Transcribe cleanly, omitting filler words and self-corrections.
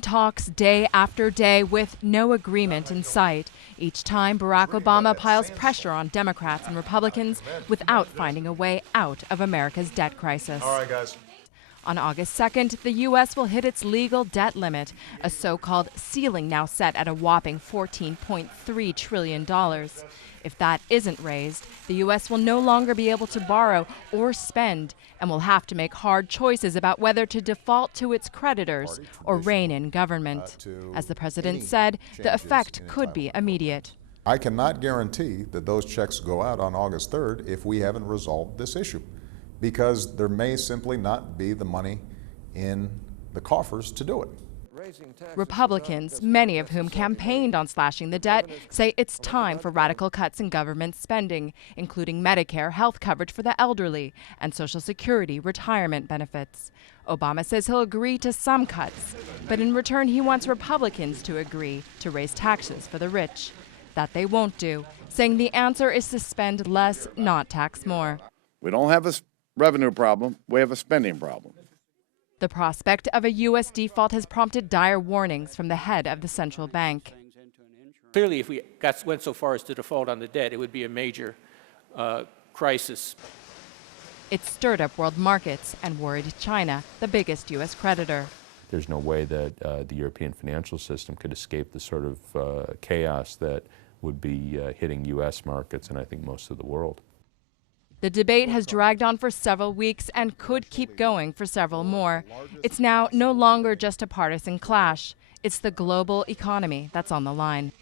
Phone talks day after day with no agreement in sight. Each time, Barack Obama piles pressure on Democrats and Republicans without finding a way out of America's debt crisis. All right, guys. On August 2nd, the U.S. will hit its legal debt limit, a so-called ceiling now set at a whopping $14.3 trillion. If that isn't raised, the U.S. will no longer be able to borrow or spend and will have to make hard choices about whether to default to its creditors or rein in government. As the president said, the effect could be immediate. I cannot guarantee that those checks go out on August 3rd if we haven't resolved this issue, because there may simply not be the money in the coffers to do it. Republicans, many of whom campaigned on slashing the debt, say it's time for radical cuts in government spending, including Medicare health coverage for the elderly and Social Security retirement benefits. Obama says he'll agree to some cuts, but in return he wants Republicans to agree to raise taxes for the rich. That they won't do, saying the answer is to spend less, not tax more. We don't have a revenue problem, we have a spending problem. The prospect of a U.S. default has prompted dire warnings from the head of the central bank. Clearly, if we went so far as to default on the debt, it would be a major crisis. It stirred up world markets and worried China, the biggest U.S. creditor. There's no way that the European financial system could escape the sort of chaos that would be hitting U.S. markets and I think most of the world. The debate has dragged on for several weeks and could keep going for several more. It's now no longer just a partisan clash. It's the global economy that's on the line.